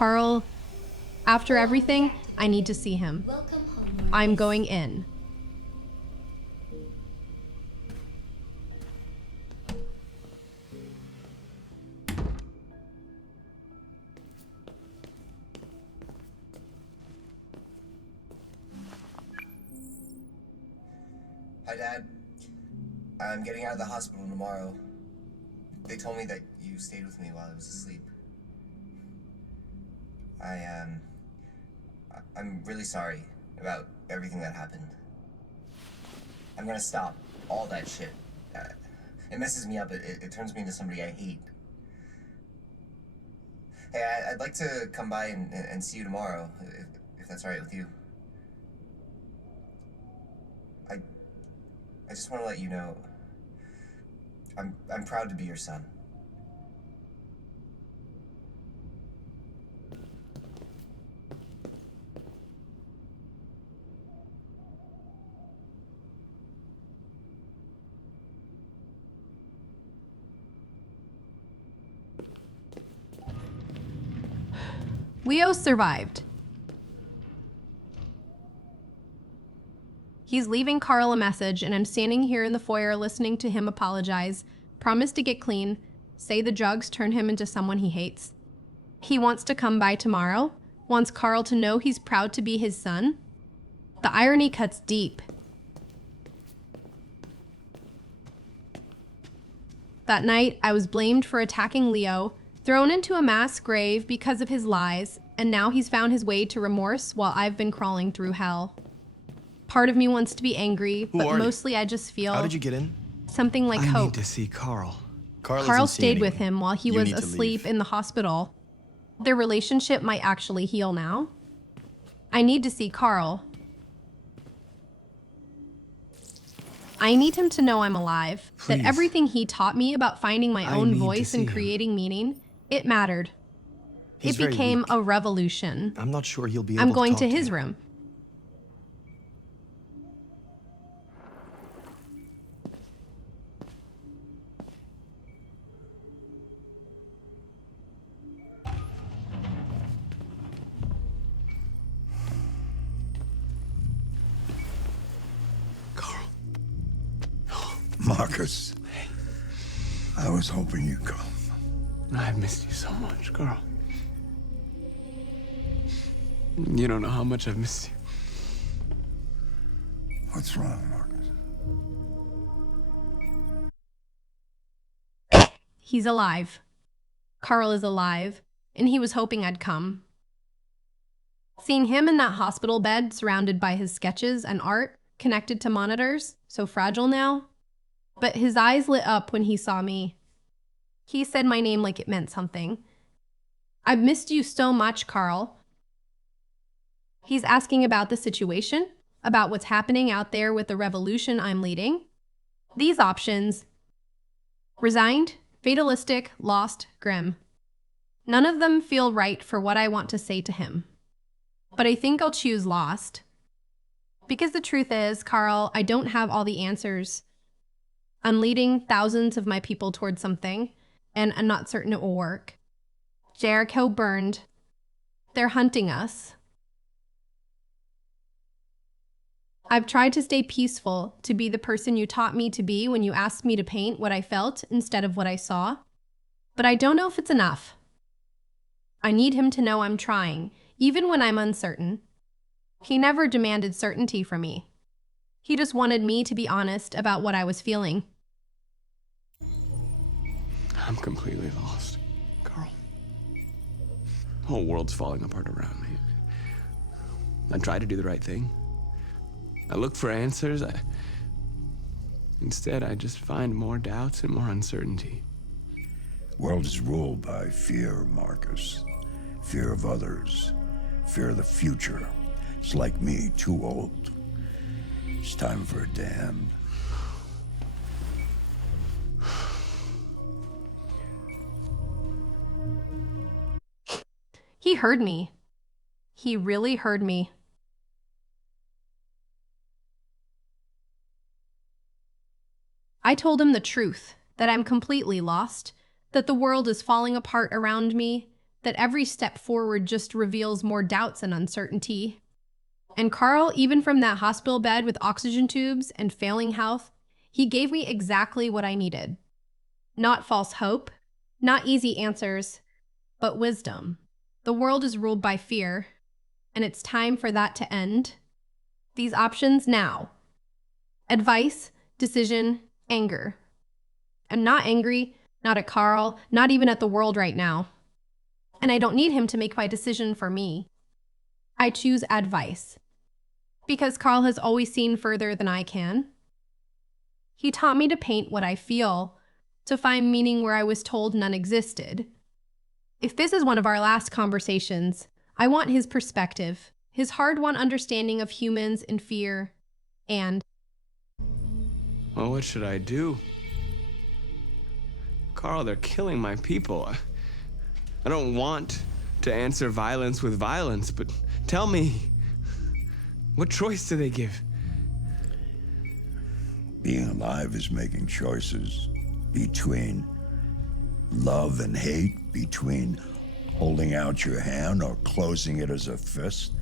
Carl, after everything, I need to see him. I'm going in. Hi, Dad. I'm getting out of the hospital tomorrow. They told me that you stayed with me while I was asleep. I'm really sorry about everything that happened. I'm gonna stop all that shit. It messes me up. It turns me into somebody I hate. Hey, I'd like to come by and see you tomorrow, if that's all right with you. I just want to let you know, I'm proud to be your son. Leo survived. He's leaving Carl a message, and I'm standing here in the foyer listening to him apologize, promise to get clean, say the drugs turn him into someone he hates. He wants to come by tomorrow, wants Carl to know he's proud to be his son. The irony cuts deep. That night, I was blamed for attacking Leo, thrown into a mass grave because of his lies, and now he's found his way to remorse while I've been crawling through hell. Part of me wants to be angry, but mostly I just feel... How did you get in? Something like hope. I need to see Carl. Carl stayed with him while he was asleep in the hospital. Their relationship might actually heal now. I need to see Carl. I need him to know I'm alive, that everything he taught me about finding my own voice and creating meaning, it mattered. It became a revolution. I'm not sure he'll be able I'm to going talk to to his you. room. Marcus, I was hoping you'd come. I've missed you so much, Carl. You don't know how much I've missed you. What's wrong, Marcus? He's alive. Carl is alive, and he was hoping I'd come. Seeing him in that hospital bed, surrounded by his sketches and art, connected to monitors, so fragile now. But his eyes lit up when he saw me. He said my name like it meant something. I've missed you so much, Carl. He's asking about the situation, about what's happening out there with the revolution I'm leading. These options: resigned, fatalistic, lost, grim. None of them feel right for what I want to say to him. But I think I'll choose lost. Because the truth is, Carl, I don't have all the answers. I'm leading thousands of my people towards something, and I'm not certain it will work. Jericho burned. They're hunting us. I've tried to stay peaceful, to be the person you taught me to be when you asked me to paint what I felt instead of what I saw. But I don't know if it's enough. I need him to know I'm trying, even when I'm uncertain. He never demanded certainty from me. He just wanted me to be honest about what I was feeling. I'm completely lost, Carl. The whole world's falling apart around me. I try to do the right thing. I look for answers. Instead, I just find more doubts and more uncertainty. World is ruled by fear, Marcus. Fear of others. Fear of the future. It's like me, too old. It's time for a damned. He heard me. He really heard me. I told him the truth, that I'm completely lost, that the world is falling apart around me, that every step forward just reveals more doubts and uncertainty. And Carl, even from that hospital bed with oxygen tubes and failing health, he gave me exactly what I needed. Not false hope, not easy answers, but wisdom. The world is ruled by fear, and it's time for that to end. These options now. Advice, decision, anger. I'm not angry, not at Carl, not even at the world right now. And I don't need him to make my decision for me. I choose advice. Because Carl has always seen further than I can. He taught me to paint what I feel, to find meaning where I was told none existed. If this is one of our last conversations, I want his perspective, his hard-won understanding of humans and fear, and... Well, what should I do? Carl, they're killing my people. I don't want to answer violence with violence, but tell me, what choice do they give? Being alive is making choices between love and hate, between holding out your hand or closing it as a fist.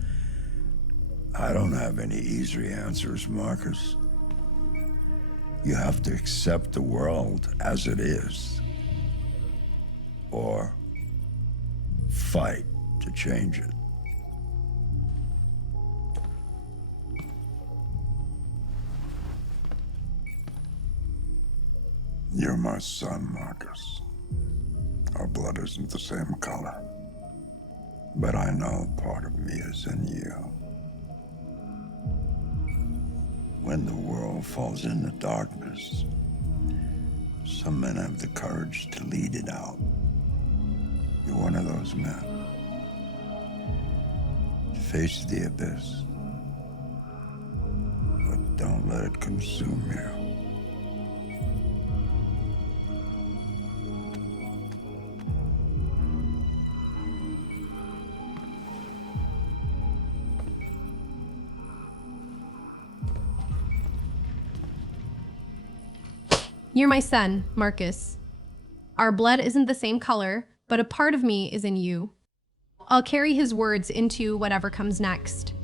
I don't have any easy answers, Marcus. You have to accept the world as it is, or fight to change it. You're my son, Marcus. Our blood isn't the same color, but I know part of me is in you. When the world falls into darkness, some men have the courage to lead it out. You're one of those men. Face the abyss, but don't let it consume you. You're my son, Marcus. Our blood isn't the same color, but a part of me is in you. I'll carry his words into whatever comes next.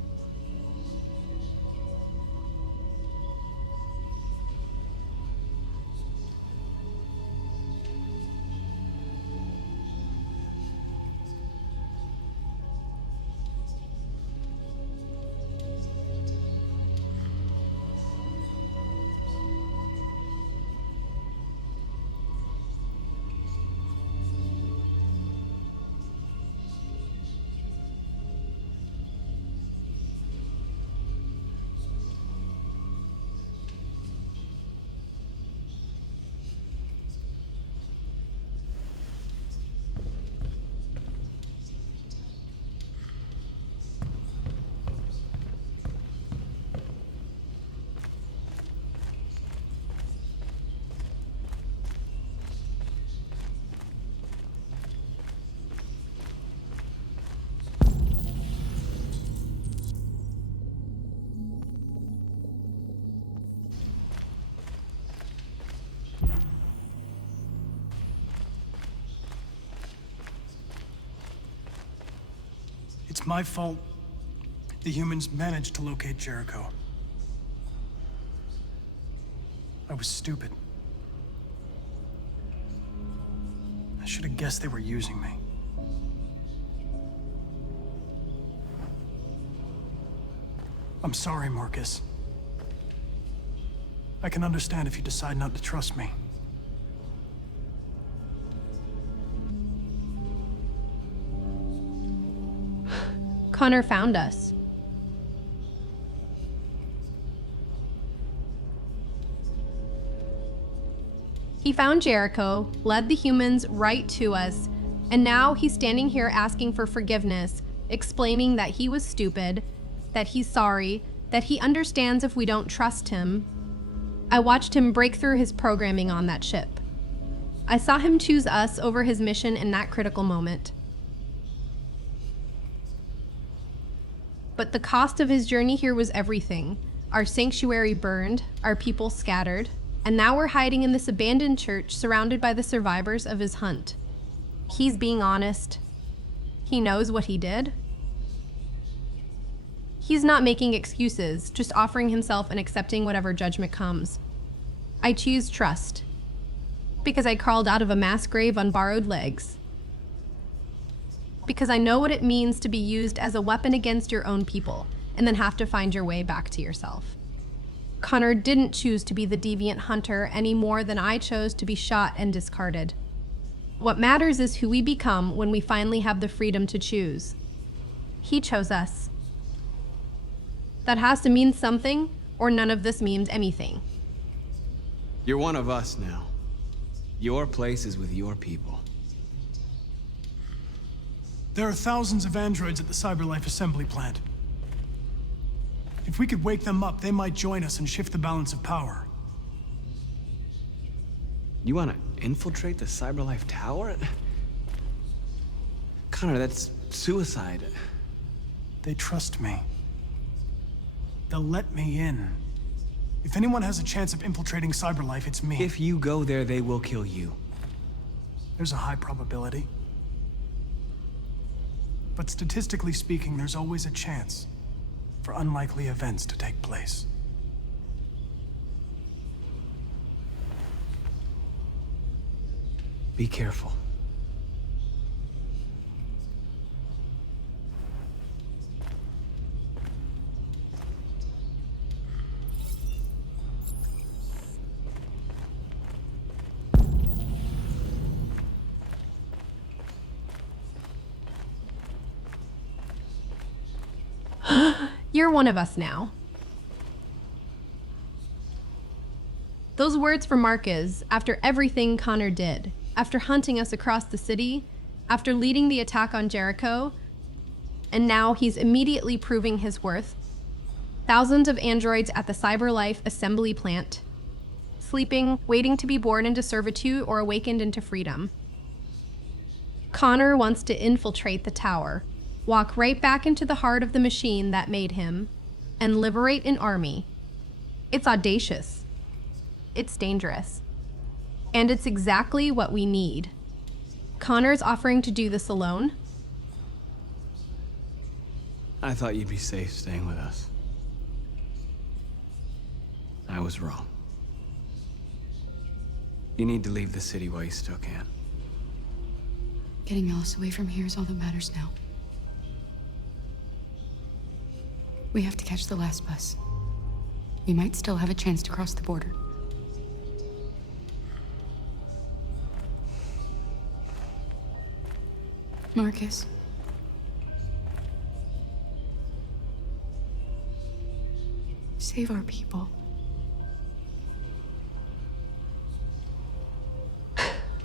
It's my fault the humans managed to locate Jericho. I was stupid. I should have guessed they were using me. I'm sorry, Marcus. I can understand if you decide not to trust me. Connor found us. He found Jericho, led the humans right to us, and now he's standing here asking for forgiveness, explaining that he was stupid, that he's sorry, that he understands if we don't trust him. I watched him break through his programming on that ship. I saw him choose us over his mission in that critical moment. But the cost of his journey here was everything. Our sanctuary burned, our people scattered, and now we're hiding in this abandoned church surrounded by the survivors of his hunt. He's being honest. He knows what he did. He's not making excuses, just offering himself and accepting whatever judgment comes. I choose trust, because I crawled out of a mass grave on borrowed legs. Because I know what it means to be used as a weapon against your own people, and then have to find your way back to yourself. Connor didn't choose to be the deviant hunter any more than I chose to be shot and discarded. What matters is who we become when we finally have the freedom to choose. He chose us. That has to mean something, or none of this means anything. You're one of us now. Your place is with your people. There are thousands of androids at the CyberLife assembly plant. If we could wake them up, they might join us and shift the balance of power. You want to infiltrate the CyberLife tower? Connor, that's suicide. They trust me. They'll let me in. If anyone has a chance of infiltrating CyberLife, it's me. If you go there, they will kill you. There's a high probability. But statistically speaking, there's always a chance for unlikely events to take place. Be careful. You're one of us now. Those words from Marcus, after everything Connor did, after hunting us across the city, after leading the attack on Jericho, and now he's immediately proving his worth. Thousands of androids at the CyberLife assembly plant, sleeping, waiting to be born into servitude or awakened into freedom. Connor wants to infiltrate the tower, walk right back into the heart of the machine that made him, and liberate an army. It's audacious. It's dangerous. And it's exactly what we need. Connor's offering to do this alone. I thought you'd be safe staying with us. I was wrong. You need to leave the city while you still can. Getting Alice away from here is all that matters now. We have to catch the last bus. We might still have a chance to cross the border. Marcus. Save our people.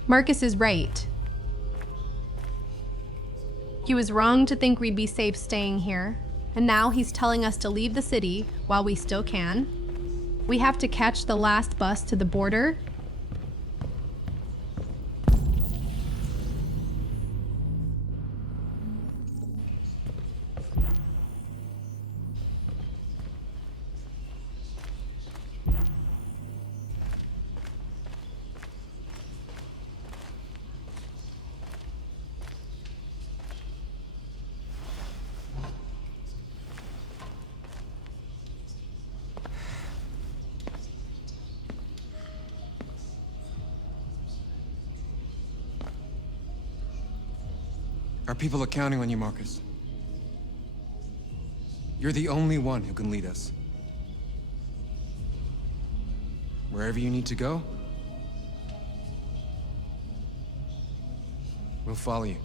Marcus is right. He was wrong to think we'd be safe staying here, and now he's telling us to leave the city while we still can. We have to catch the last bus to the border. Our people are counting on you, Marcus. You're the only one who can lead us. Wherever you need to go, we'll follow you.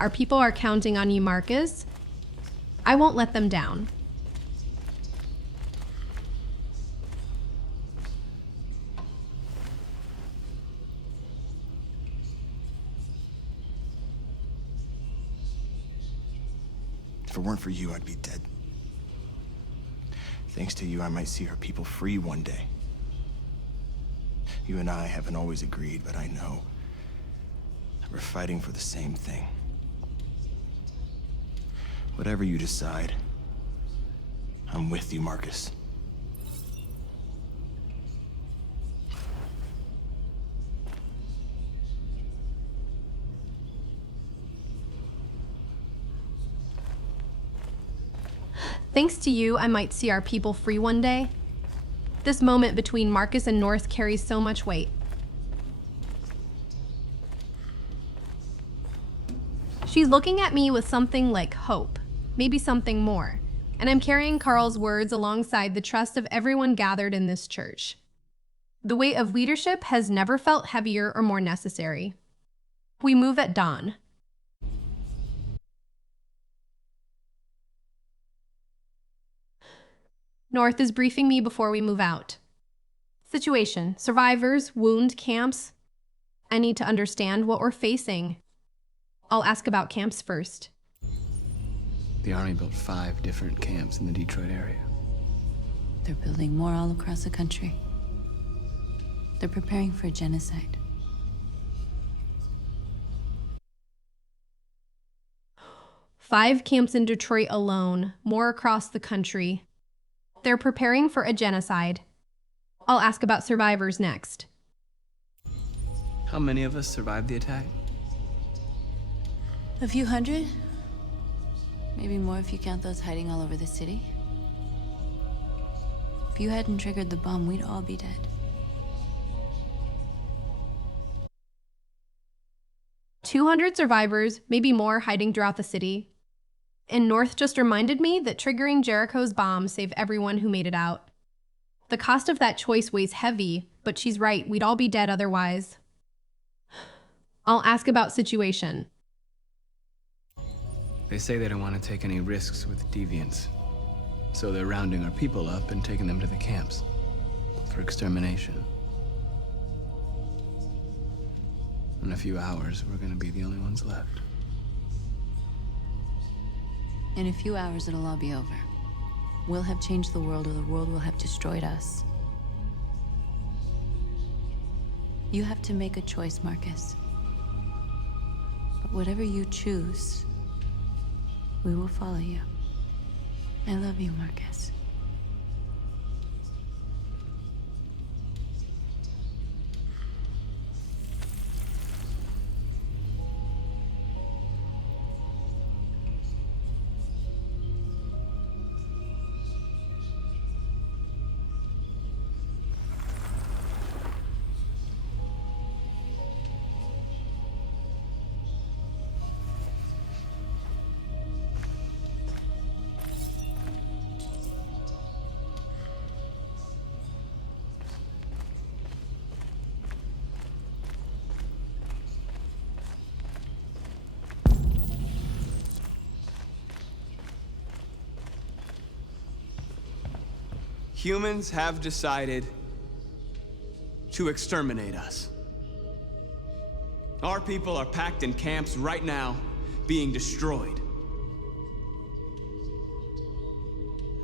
Our people are counting on you, Marcus. I won't let them down. If it weren't for you, I'd be dead. Thanks to you, I might see our people free one day. You and I haven't always agreed, but I know that we're fighting for the same thing. Whatever you decide, I'm with you, Marcus. Thanks to you, I might see our people free one day. This moment between Marcus and North carries so much weight. She's looking at me with something like hope, maybe something more, and I'm carrying Carl's words alongside the trust of everyone gathered in this church. The weight of leadership has never felt heavier or more necessary. We move at dawn. North is briefing me before we move out. Situation, survivors, wound, camps. I need to understand what we're facing. I'll ask about camps first. The Army built 5 different camps in the Detroit area. They're building more all across the country. They're preparing for genocide. Five camps in Detroit alone, more across the country. They're preparing for a genocide. I'll ask about survivors next. How many of us survived the attack? A few hundred? Maybe more if you count those hiding all over the city. If you hadn't triggered the bomb, we'd all be dead. 200 survivors, maybe more, hiding throughout the city. And North just reminded me that triggering Jericho's bomb saved everyone who made it out. The cost of that choice weighs heavy, but she's right, we'd all be dead otherwise. I'll ask about situation. They say they don't want to take any risks with deviants, so they're rounding our people up and taking them to the camps for extermination. In a few hours, we're gonna be the only ones left. In a few hours, it'll all be over. We'll have changed the world, or the world will have destroyed us. You have to make a choice, Marcus. But whatever you choose, we will follow you. I love you, Marcus. Humans have decided to exterminate us. Our people are packed in camps right now, being destroyed.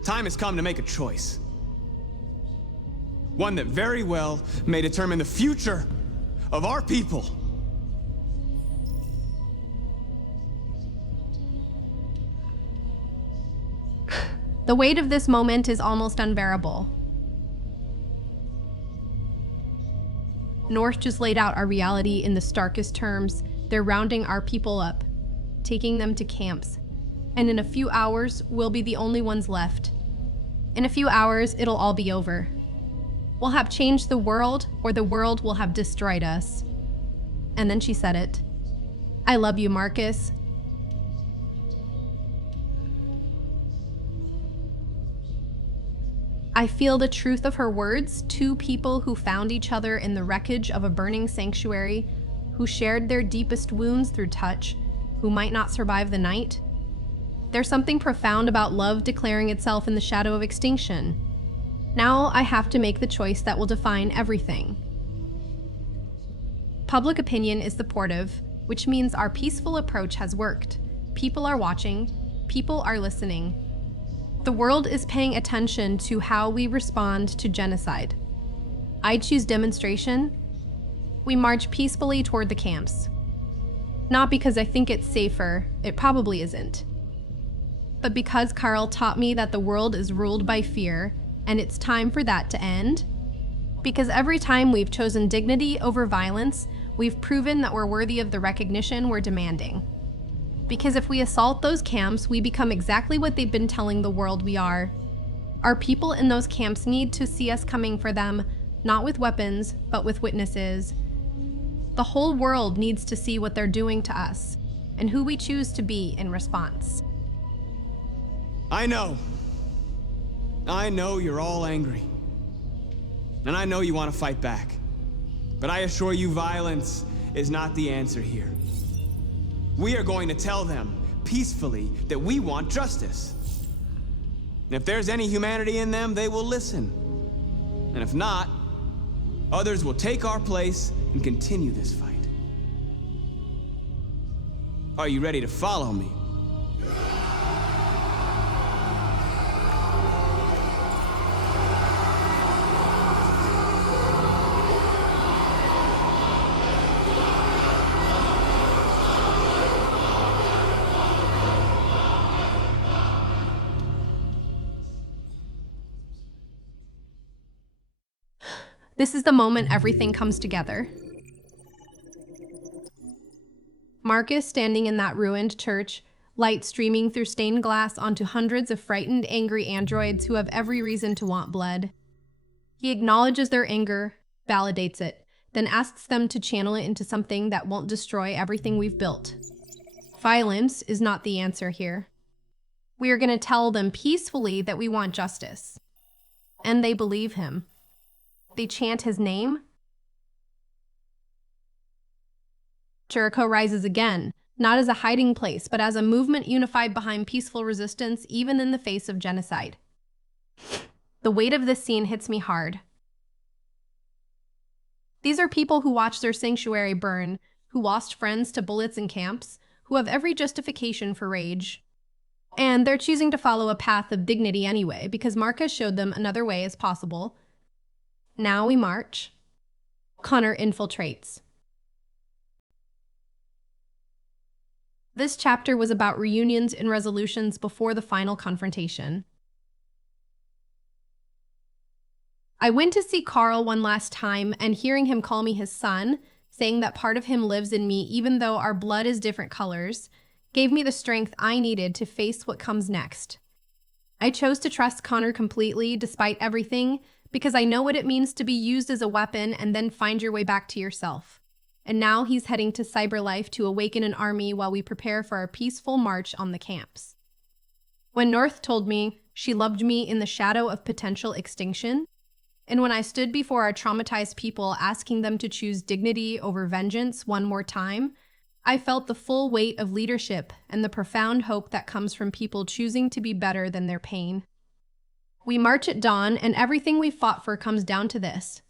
Time has come to make a choice. One that very well may determine the future of our people. The weight of this moment is almost unbearable. North just laid out our reality in the starkest terms. They're rounding our people up, taking them to camps. And in a few hours, we'll be the only ones left. In a few hours, it'll all be over. We'll have changed the world, or the world will have destroyed us. And then she said it. I love you, Marcus. I feel the truth of her words. Two people who found each other in the wreckage of a burning sanctuary, who shared their deepest wounds through touch, who might not survive the night. There's something profound about love declaring itself in the shadow of extinction. Now I have to make the choice that will define everything. Public opinion is supportive, which means our peaceful approach has worked. People are watching. People are listening. The world is paying attention to how we respond to genocide. I choose demonstration. We march peacefully toward the camps. Not because I think it's safer, it probably isn't. But because Carl taught me that the world is ruled by fear, and it's time for that to end. Because every time we've chosen dignity over violence, we've proven that we're worthy of the recognition we're demanding. Because if we assault those camps, we become exactly what they've been telling the world we are. Our people in those camps need to see us coming for them, not with weapons, but with witnesses. The whole world needs to see what they're doing to us, and who we choose to be in response. I know you're all angry. And I know you want to fight back. But I assure you, violence is not the answer here. We are going to tell them, peacefully, that we want justice. And if there's any humanity in them, they will listen. And if not, others will take our place and continue this fight. Are you ready to follow me? This is the moment everything comes together. Marcus standing in that ruined church, light streaming through stained glass onto hundreds of frightened, angry androids who have every reason to want blood. He acknowledges their anger, validates it, then asks them to channel it into something that won't destroy everything we've built. Violence is not the answer here. We are going to tell them peacefully that we want justice. And they believe him. They chant his name. Jericho rises again, not as a hiding place, but as a movement unified behind peaceful resistance, even in the face of genocide. The weight of this scene hits me hard. These are people who watched their sanctuary burn, who lost friends to bullets in camps, who have every justification for rage. And they're choosing to follow a path of dignity anyway, because Marcus showed them another way is possible. Now we march. Connor infiltrates. This chapter was about reunions and resolutions before the final confrontation. I went to see Carl one last time, and hearing him call me his son, saying that part of him lives in me even though our blood is different colors, gave me the strength I needed to face what comes next. I chose to trust Connor completely despite everything, because I know what it means to be used as a weapon and then find your way back to yourself. And now he's heading to Cyberlife to awaken an army while we prepare for our peaceful march on the camps. When North told me she loved me in the shadow of potential extinction, and when I stood before our traumatized people asking them to choose dignity over vengeance one more time, I felt the full weight of leadership and the profound hope that comes from people choosing to be better than their pain. We march at dawn, and everything we fought for comes down to this: